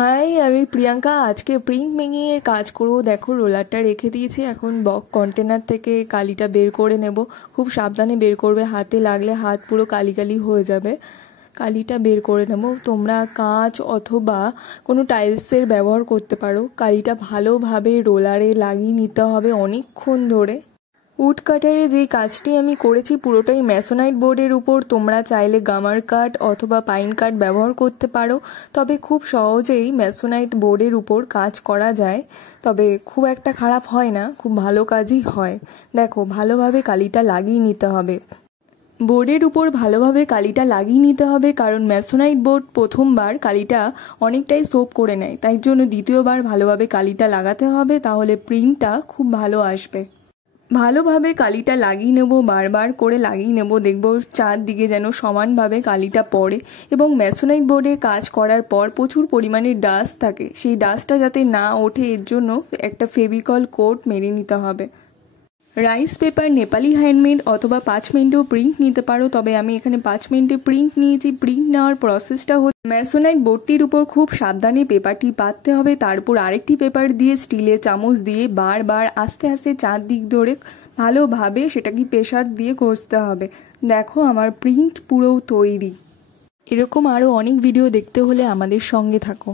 High, আমি প্রিয়াঙ্কা। আজকে print making এর কাজ করব। দেখো, রোলারটা রেখে দিয়েছি। এখন কন্টেনার থেকে কালিটা বের করে নেব। খুব সাবধানে বের করবে, হাতে লাগলে হাত পুরো কালি কালি হয়ে যাবে। কালিটা বের করে নেব। তোমরা কাঁচ অথবা কোনো টাইলসের ব্যবহার করতে পারো। কালিটা ভালোভাবে রোলারে লাগিয়ে নিতে হবে অনেকক্ষণ ধরে। উড কাটারে যে কাজটি আমি করেছি পুরোটাই ম্যাসোনাইট বোর্ডের উপর। তোমরা চাইলে গামার কাঠ অথবা পাইন কাঠ ব্যবহার করতে পারো, তবে খুব সহজেই ম্যাসোনাইট বোর্ডের উপর কাজ করা যায়। তবে খুব একটা খারাপ হয় না, খুব ভালো কাজই হয়। দেখো, ভালোভাবে কালিটা লাগিয়ে নিতে হবে। বোর্ডের উপর ভালোভাবে কালিটা লাগিয়ে নিতে হবে, কারণ ম্যাসোনাইট বোর্ড প্রথমবার কালিটা অনেকটাই সোপ করে নেয়, তাই জন্য দ্বিতীয়বার ভালোভাবে কালিটা লাগাতে হবে, তাহলে প্রিন্টটা খুব ভালো আসবে। ভালোভাবে কালিটা লাগিয়ে নেব, বারবার করে লাগিয়ে নেব। দেখব চারদিকে যেন সমানভাবে কালিটা পড়ে। এবং ম্যাসোনাইট বোর্ডে কাজ করার পর প্রচুর পরিমাণে ডাস্ট থাকে, সেই ডাস্টটা যাতে না ওঠে এর জন্য একটা ফেভিকল কোট মেরে নিতে হবে। রাইস পেপার, নেপালি হ্যান্ডমেড অথবা 5 মিনিটেও প্রিন্ট নিতে পারো, তবে আমি এখানে 5 মিনিটে প্রিন্ট নিয়েছি। প্রিন্ট নেওয়ার প্রসেসটা হচ্ছে ম্যাসোনাইট বোর্ডটির উপর খুব সাবধানে পেপারটি পাততে হবে, তারপর আরেকটি পেপার দিয়ে স্টিলের চামচ দিয়ে বারবার আস্তে আস্তে চারদিক ধরে ভালোভাবে সেটাকে প্রেসার দিয়ে ঘষতে হবে। দেখো, আমার প্রিন্ট পুরো তৈরি। এরকম আরও অনেক ভিডিও দেখতে হলে আমাদের সঙ্গে থাকো।